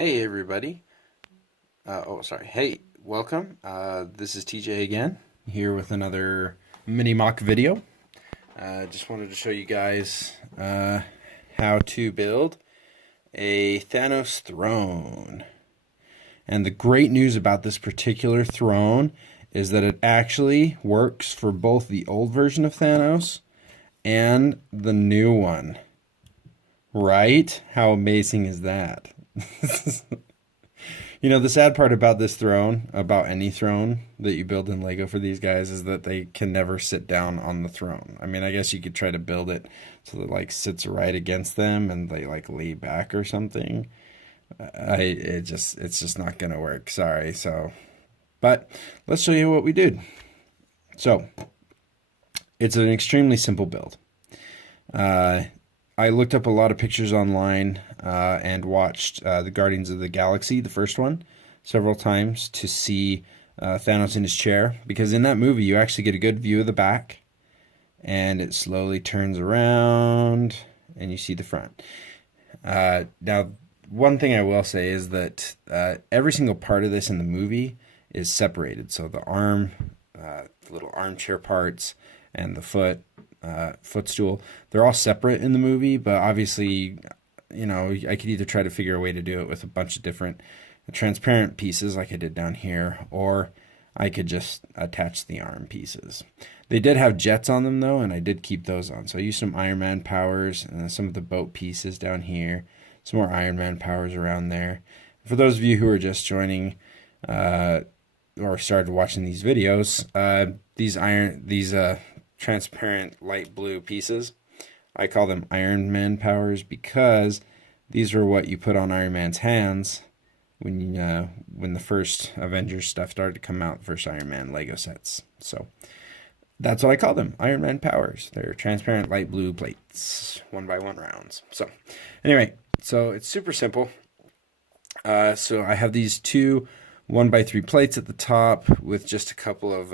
Hey everybody. Sorry. Hey, welcome. This is TJ again, here with another mini mock video. Just wanted to show you guys how to build a Thanos throne. And the great news about this particular throne is that it actually works for both the old version of Thanos and the new one. Right? How amazing is that? You know, the sad part about this throne, about any throne that you build in Lego for these guys, is that they can never sit down on the throne. I mean, I guess you could try to build it so that it like sits right against them and they like lay back or something. It's just not gonna work. Sorry. But let's show you what we did. So it's an extremely simple build. I looked up a lot of pictures online and watched the Guardians of the Galaxy, the first one, several times to see Thanos in his chair. Because in that movie, you actually get a good view of the back. And it slowly turns around and you see the front. Now, one thing I will say is that every single part of this in the movie is separated. So the arm, the little armchair parts, and the footstool, they're all separate in the movie, but obviously, you know, I could either try to figure a way to do it with a bunch of different transparent pieces like I did down here, or I could just attach the arm pieces. They did have jets on them though, and I did keep those on. So I used some Ironman Powers and some of the boat pieces down here, some more Ironman Powers around there. For those of you who are just joining or started watching these videos, these transparent light blue pieces, I call them Ironman Powers because these are what you put on Iron Man's hands when the first Avengers stuff started to come out, the first Iron Man Lego sets. So that's what I call them, Ironman Powers. They're transparent light blue plates, 1x1 rounds. So anyway, so it's super simple. So I have these two 1x3 plates at the top with just a couple of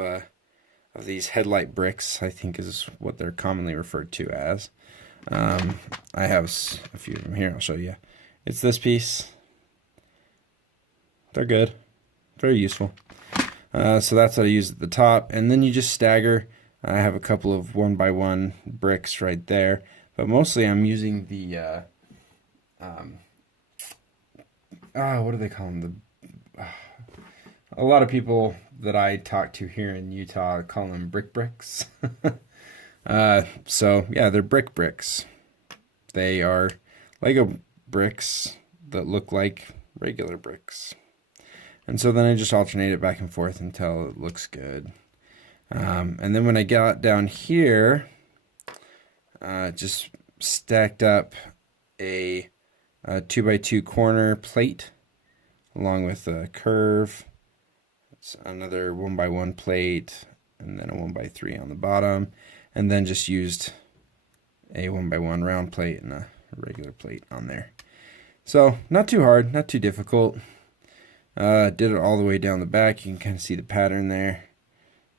these headlight bricks, I think is what they're commonly referred to as. I have a few of them here. I'll show you. It's this piece. They're good. Very useful. So that's what I use at the top. And then you just stagger. I have a couple of 1x1 bricks right there. But mostly I'm using the, what do they call them? A lot of people that I talk to here in Utah call them bricks. So yeah, they're bricks. They are Lego bricks that look like regular bricks. And so then I just alternate it back and forth until it looks good. And then when I got down here, just stacked up a 2x2 corner plate along with a curve. It's another 1x1 plate and then a 1x3 on the bottom. And then just used a 1x1 round plate and a regular plate on there. So not too hard, not too difficult. Did it all the way down the back. You can kind of see the pattern there.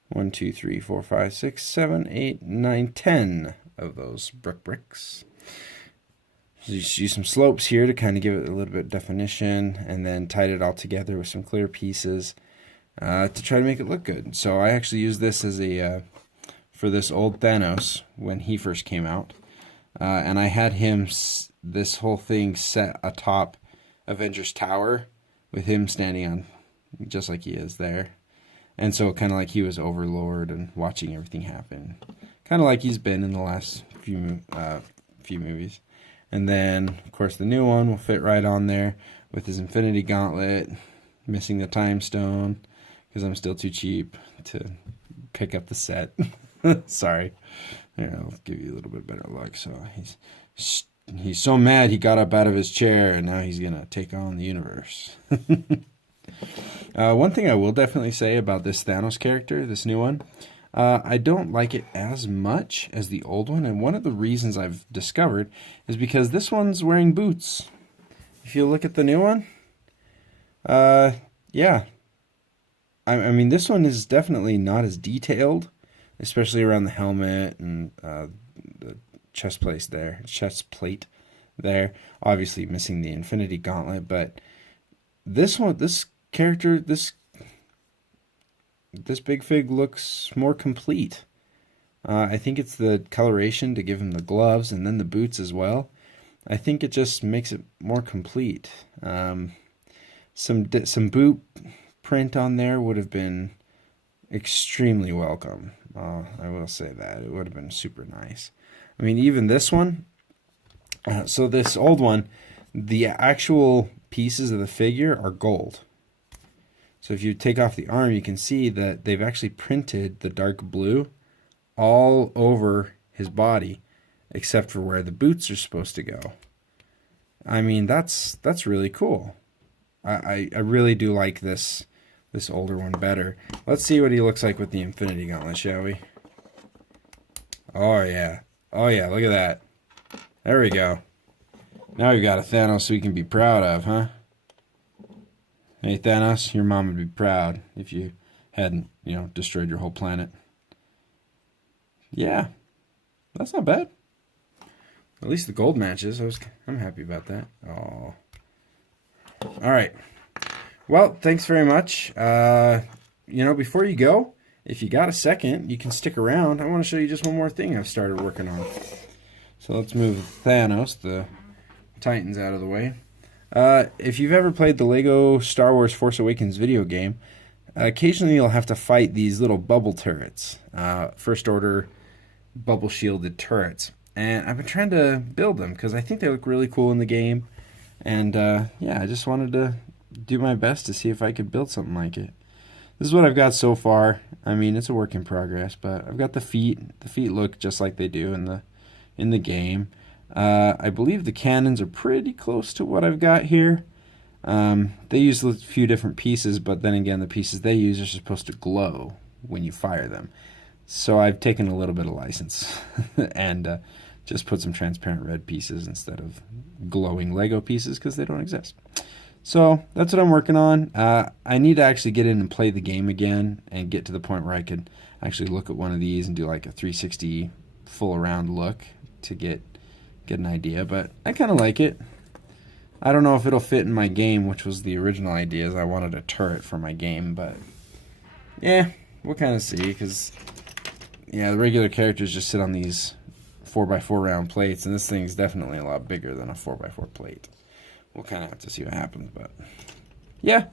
1, 2, 3, 4, 5, 6, 7, 8, 9, 10 of those bricks. Just use some slopes here to kind of give it a little bit of definition, and then tied it all together with some clear pieces to try to make it look good. So I actually used this as a for this old Thanos when he first came out, and I had him this whole thing set atop Avengers Tower with him standing on just like he is there, and so kind of like he was Overlord and watching everything happen, kind of like he's been in the last few movies. And then, of course, the new one will fit right on there with his Infinity Gauntlet, missing the Time Stone, because I'm still too cheap to pick up the set. Sorry. Here, I'll give you a little bit better luck. So he's so mad he got up out of his chair, and now he's going to take on the universe. One thing I will definitely say about this Thanos character, this new one, I don't like it as much as the old one, and one of the reasons I've discovered is because this one's wearing boots. If you look at the new one, yeah. I mean, this one is definitely not as detailed, especially around the helmet and the chest plate there. Obviously missing the Infinity Gauntlet, but this character, this big fig looks more complete. I think it's the coloration to give him the gloves and then the boots as well. I think it just makes it more complete. Some boot print on there would have been extremely welcome. I will say that. It would have been super nice. I mean, even this one, so this old one, the actual pieces of the figure are gold. So if you take off the arm, you can see that they've actually printed the dark blue all over his body, except for where the boots are supposed to go. I mean, that's really cool. I really do like this older one better. Let's see what he looks like with the Infinity Gauntlet, shall we? Oh yeah. Oh yeah, look at that. There we go. Now we've got a Thanos we can be proud of, huh? Hey Thanos, your mom would be proud if you hadn't, destroyed your whole planet. Yeah, that's not bad. At least the gold matches. I'm happy about that. Oh. All right. Well, thanks very much. Before you go, if you got a second, you can stick around. I want to show you just one more thing I've started working on. So let's move Thanos, the Titans, out of the way. If you've ever played the Lego Star Wars Force Awakens video game, occasionally you'll have to fight these little bubble turrets. First Order bubble shielded turrets. And I've been trying to build them because I think they look really cool in the game. And I just wanted to do my best to see if I could build something like it. This is what I've got so far. I mean, it's a work in progress, but I've got the feet. The feet look just like they do in the game. I believe the cannons are pretty close to what I've got here. They use a few different pieces, but then again, the pieces they use are supposed to glow when you fire them. So I've taken a little bit of license and just put some transparent red pieces instead of glowing Lego pieces because they don't exist. So that's what I'm working on. I need to actually get in and play the game again and get to the point where I could actually look at one of these and do like a 360 full around look to get an idea. But I kind of like it. I don't know if it'll fit in my game, which was the original idea, is I wanted a turret for my game. But yeah, we'll kind of see because the regular characters just sit on these 4x4 round plates, and this thing's definitely a lot bigger than a 4x4 plate. We'll kind of have to see what happens, but yeah.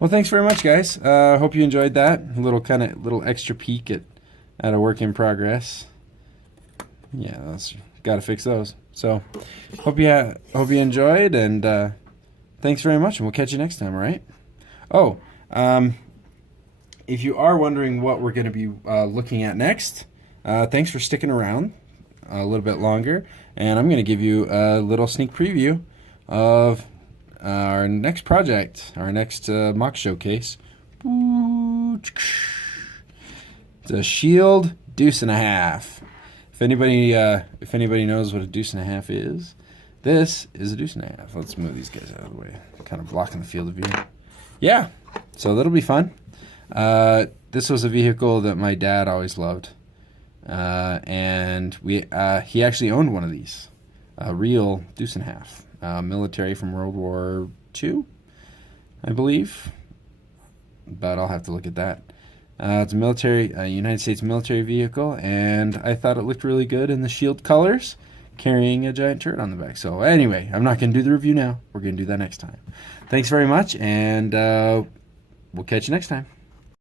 Well, thanks very much, guys. Hope you enjoyed that. A little extra peek at a work in progress. Yeah, that's got to fix those. So, hope you enjoyed, and thanks very much, and we'll catch you next time. All right. Oh, if you are wondering what we're going to be looking at next, thanks for sticking around a little bit longer, and I'm going to give you a little sneak preview of our next project, our next mock showcase. It's a shield deuce and a half. If anybody knows what a deuce and a half is, this is a deuce and a half. Let's move these guys out of the way, kind of blocking the field of view. Yeah, so that'll be fun. This was a vehicle that my dad always loved, and he actually owned one of these, a real deuce and a half. Military from World War II, I believe, but I'll have to look at that. It's a United States military vehicle, and I thought it looked really good in the shield colors, carrying a giant turret on the back. So anyway, I'm not going to do the review now. We're going to do that next time. Thanks very much, and we'll catch you next time.